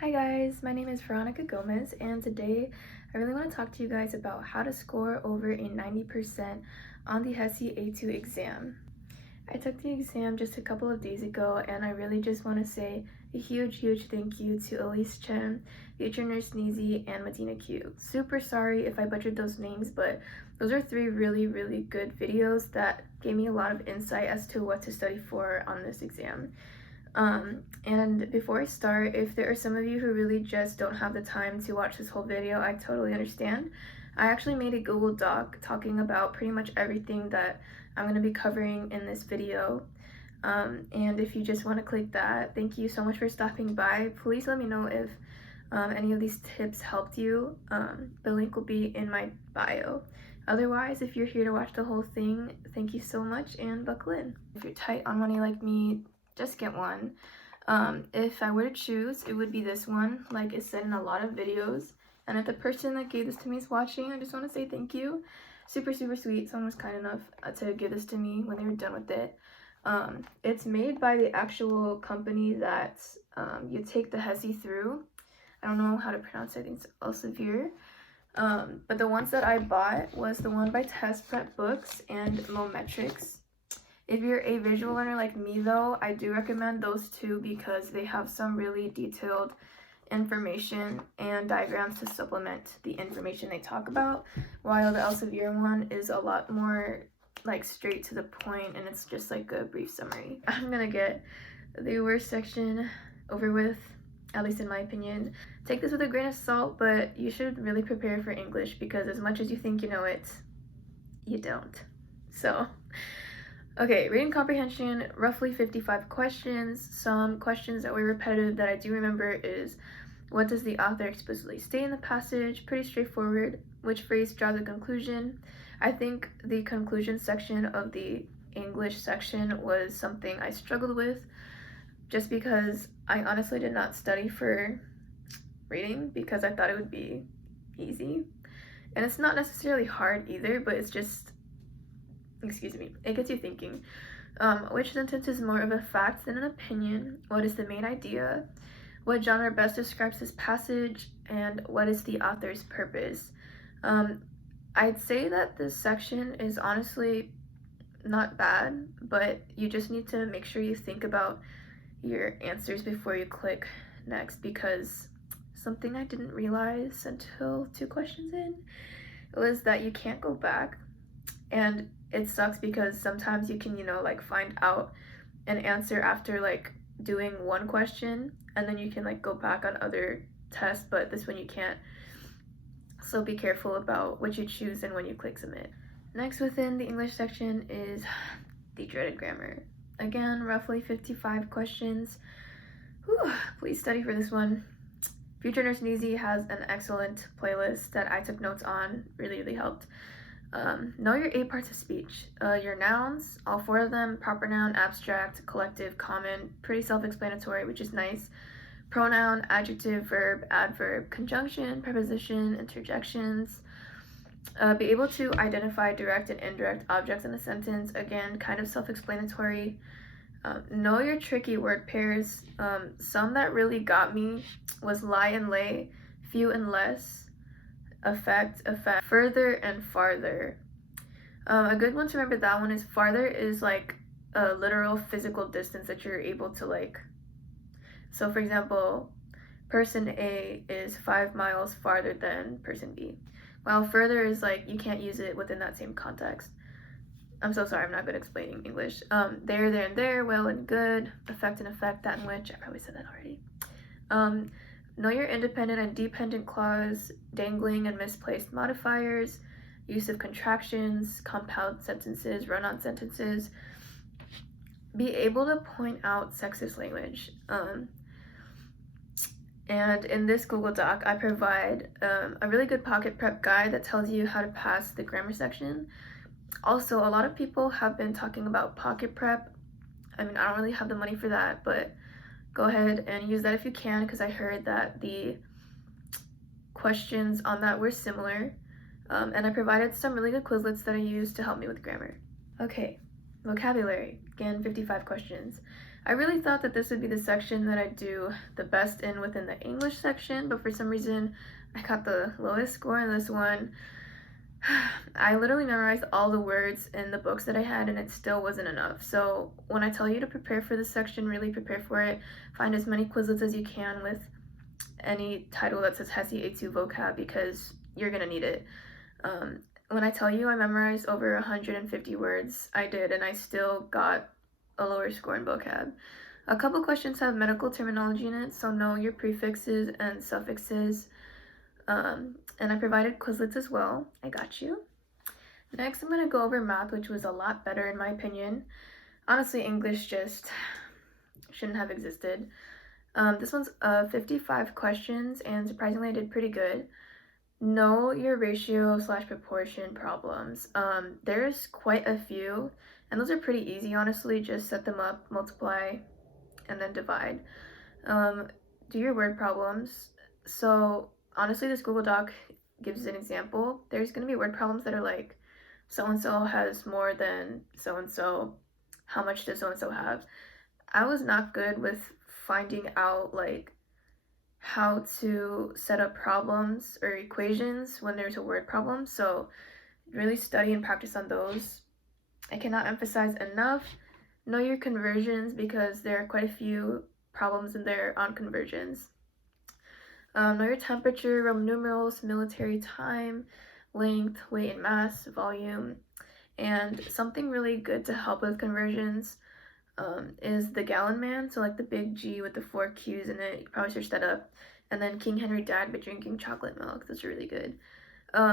Hi guys, my name is Veronica Gomez, and today I really want to talk to you guys about how to score over a 90% on the HESI A2 exam. I took the exam just a couple of days ago, and I really just want to say a huge thank you to Elise Chen, Future Nurse Neezy, and Medina Q. Super sorry if I butchered those names, but those are three really good videos that gave me a lot of insight as to what to study for on this exam. And before I start, if there are some of you who really just don't have the time to watch this whole video, I totally understand. I actually made a Google Doc talking about pretty much everything that I'm going to be covering in this video. And if you just want to click that, thank you so much for stopping by. Please let me know if any of these tips helped you. The link will be in my bio. Otherwise, if you're here to watch the whole thing, thank you so much and buckle in. If you're tight on money like me, just get one. If I were to choose, it would be this one, like it's said in a lot of videos. And if the person that gave this to me is watching, I just want to say thank you. Super sweet. Someone was kind enough to give this to me when they were done with it. It's made by the actual company that you take the HESI through. I don't know how to pronounce it. I think it's Elsevier. But the ones that I bought was the one by Test Prep Books and Mometrics. If you're a visual learner like me though, I do recommend those two because they have some really detailed information and diagrams to supplement the information they talk about, while the Elsevier one is a lot more like straight to the point and it's just like a brief summary. I'm gonna get the worst section over with, at least in my opinion. Take this with a grain of salt, but you should really prepare for English because as much as you think you know it, you don't. So okay, reading comprehension, roughly 55 questions. Some questions that were repetitive that I do remember is, what does the author explicitly state in the passage? Pretty straightforward. Which phrase draws a conclusion? I think the conclusion section of the English section was something I struggled with just because I honestly did not study for reading because I thought it would be easy. And it's not necessarily hard either, but it's just, it gets you thinking. Which sentence is more of a fact than an opinion? What is the main idea? What genre best describes this passage? And what is the author's purpose? I'd say that this section is honestly not bad, but you just need to make sure you think about your answers before you click next, because something I didn't realize until 2 questions in was that you can't go back. And it sucks because sometimes you can, like find out an answer after like doing one question and then you can like go back on other tests, but this one you can't. So be careful about what you choose and when you click submit. Next within the English section is the dreaded grammar. Again, roughly 55 questions. Whew, please study for this one. Future Nurse Neezy has an excellent playlist that I took notes on, really helped. Know your 8 parts of speech. Your nouns, all 4 of them, proper noun, abstract, collective, common, pretty self-explanatory, which is nice. Pronoun, adjective, verb, adverb, conjunction, preposition, interjections. Be able to identify direct and indirect objects in a sentence, again, kind of self-explanatory. Know your tricky word pairs. Some that really got me was lie and lay, few and less, effect, further and farther. A good one to remember that one is farther is like a literal physical distance that you're able to like. So for example, person A is 5 miles farther than person B, while further is like you can't use it within that same context. I'm so sorry, I'm not good at explaining English. There and there, well and good, effect and effect, that and which, I probably said that already. Know your independent and dependent clause, dangling and misplaced modifiers, use of contractions, compound sentences, run-on sentences. Be able to point out sexist language. And in this Google Doc, I provide a really good pocket prep guide that tells you how to pass the grammar section. Also, a lot of people have been talking about pocket prep. I mean, I don't really have the money for that, but go ahead and use that if you can, because I heard that the questions on that were similar. And I provided some really good Quizlets that I used to help me with grammar. Okay, vocabulary. Again, 55 questions. I really thought that this would be the section that I'd do the best in within the English section, but for some reason I got the lowest score in this one. I literally memorized all the words in the books that I had, and it still wasn't enough. So when I tell you to prepare for this section, really prepare for it. Find as many Quizlets as you can with any title that says HESI A2 vocab, because you're gonna need it. When I tell you I memorized over 150 words, I did, and I still got a lower score in vocab. A couple questions have medical terminology in it, so know your prefixes and suffixes. And I provided Quizlets as well. I got you. Next, I'm going to go over math, which was a lot better in my opinion. Honestly, English just shouldn't have existed. This one's 55 questions, and surprisingly I did pretty good. Know your ratio / proportion problems. There's quite a few, and those are pretty easy, honestly. Just set them up, multiply, and then divide. Do your word problems. So honestly, this Google Doc gives an example. There's going to be word problems that are like, so-and-so has more than so-and-so. How much does so-and-so have? I was not good with finding out like how to set up problems or equations when there's a word problem, so really study and practice on those. I cannot emphasize enough, know your conversions, because there are quite a few problems in there on conversions. Know your temperature, Roman numerals, military time, length, weight and mass, volume, and something really good to help with conversions is the Gallon Man, so like the big G with the 4 Q's in it. You can probably search that up. And then King Henry died by drinking chocolate milk. That's really good.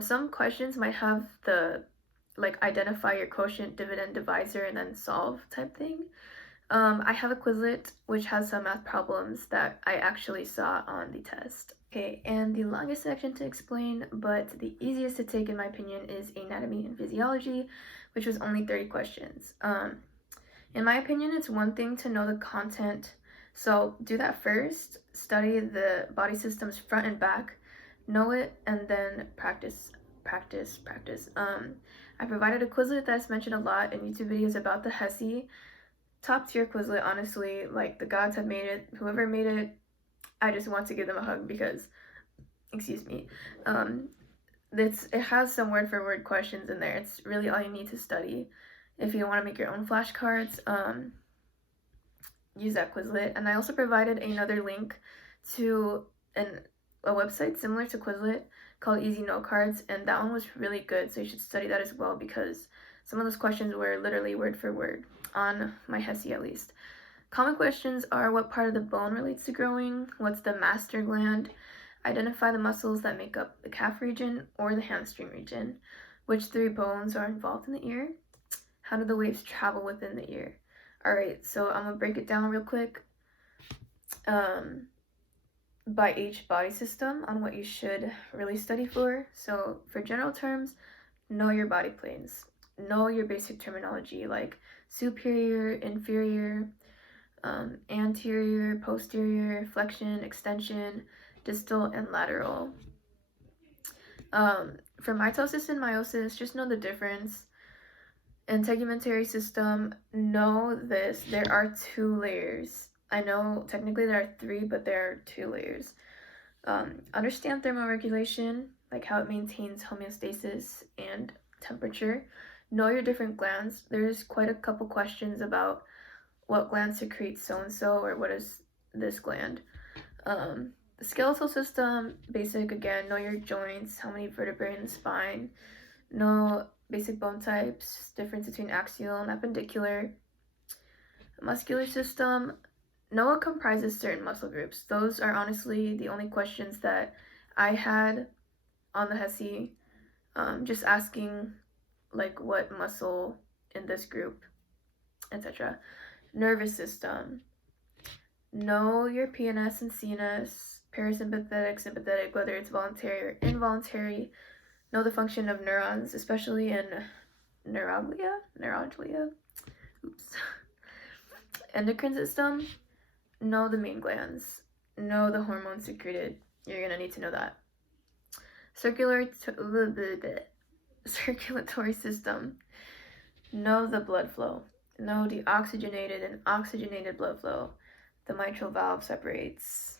Some questions might have the like identify your quotient, dividend, divisor, and then solve type thing. I have a Quizlet which has some math problems that I actually saw on the test. Okay, and the longest section to explain, but the easiest to take in my opinion, is anatomy and physiology, which was only 30 questions. In my opinion, it's one thing to know the content, so do that first, study the body systems front and back, know it, and then practice. I provided a Quizlet that's mentioned a lot in YouTube videos about the HESI. Top tier Quizlet, honestly, like the gods have made it. Whoever made it, I just want to give them a hug because, excuse me, it has some word for word questions in there. It's really all you need to study. If you want to make your own flashcards, use that Quizlet. And I also provided another link to a website similar to Quizlet called Easy Note Cards, and that one was really good, so you should study that as well, because some of those questions were literally word for word, on my HESI at least. Common questions are: what part of the bone relates to growing? What's the master gland? Identify the muscles that make up the calf region or the hamstring region. Which 3 bones are involved in the ear? How do the waves travel within the ear? Alright, so I'm going to break it down real quick by each body system on what you should really study for. So for general terms, know your body planes. Know your basic terminology like superior, inferior, anterior, posterior, flexion, extension, distal, and lateral. For mitosis and meiosis, just know the difference. In tegumentary system, know this: there are 2 layers. I know technically there are 3, but there are 2 layers. Understand thermoregulation, like how it maintains homeostasis and temperature. Know your different glands. There's quite a couple questions about what gland secretes so-and-so, or what is this gland. The skeletal system, basic again, know your joints, how many vertebrae in the spine. Know basic bone types, difference between axial and appendicular. Muscular system, know what comprises certain muscle groups. Those are honestly the only questions that I had on the HESI, just asking like what muscle in this group, etc. Nervous system, know your PNS and CNS, parasympathetic, sympathetic, whether it's voluntary or involuntary. Know the function of neurons, especially in neuroglia. Oops. Endocrine system, know the main glands. Know the hormones secreted. You're gonna need to know that. Circulatory system, know the blood flow. know deoxygenated and oxygenated blood flow. The mitral valve separates.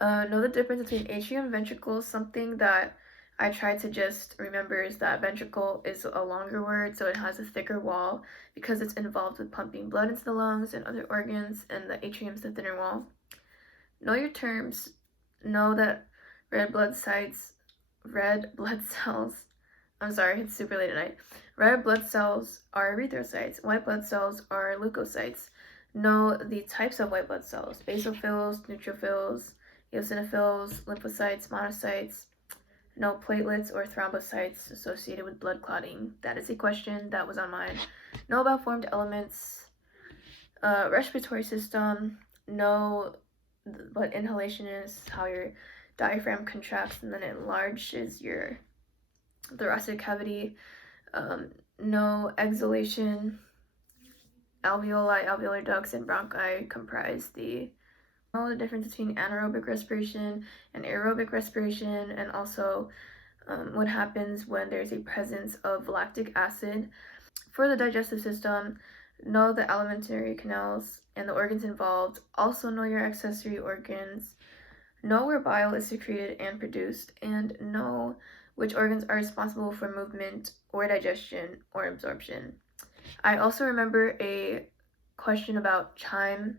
Know the difference between atrium and ventricle. Something that I try to just remember is that ventricle is a longer word, so it has a thicker wall because it's involved with pumping blood into the lungs and other organs, and the atrium is the thinner wall. Know your terms. Know that red blood cells, it's super late at night. Red blood cells are erythrocytes. White blood cells are leukocytes. Know the types of white blood cells: basophils, neutrophils, eosinophils, lymphocytes, monocytes. Know platelets or thrombocytes associated with blood clotting. That is a question that was on mine. Know about formed elements. Respiratory system. Know what inhalation is, how your diaphragm contracts and then it enlarges your thoracic cavity. Know exhalation. Alveoli, alveolar ducts, and bronchi comprise know the difference between anaerobic respiration and aerobic respiration, and also what happens when there's a presence of lactic acid. For the digestive system, know the alimentary canals and the organs involved. Also know your accessory organs. Know where bile is secreted and produced, and know which organs are responsible for movement or digestion or absorption. I also remember a question about chyme,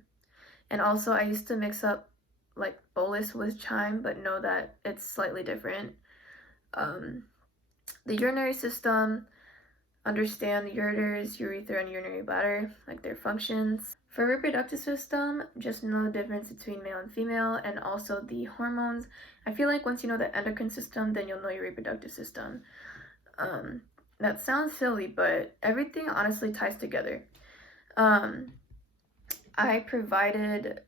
and also I used to mix up like bolus with chyme, but know that it's slightly different. The urinary system, understand the ureters, urethra, and urinary bladder, like their functions. For reproductive system, just know the difference between male and female, and also the hormones. I feel like once you know the endocrine system, then you'll know your reproductive system. That sounds silly, but everything honestly ties together. I provided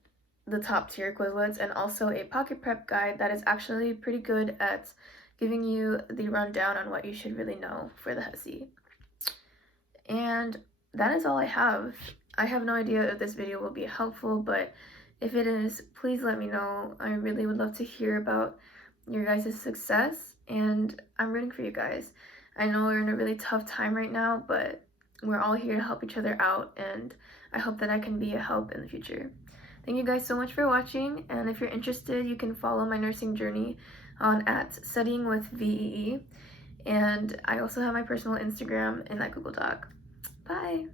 the top tier Quizlets and also a pocket prep guide that is actually pretty good at giving you the rundown on what you should really know for the HESI. And that is all I have. I have no idea if this video will be helpful, but if it is, please let me know. I really would love to hear about your guys' success, and I'm rooting for you guys. I know we're in a really tough time right now, but we're all here to help each other out, and I hope that I can be a help in the future. Thank you guys so much for watching, and if you're interested, you can follow my nursing journey on at Studying with VEE, and I also have my personal Instagram in that Google Doc. Bye!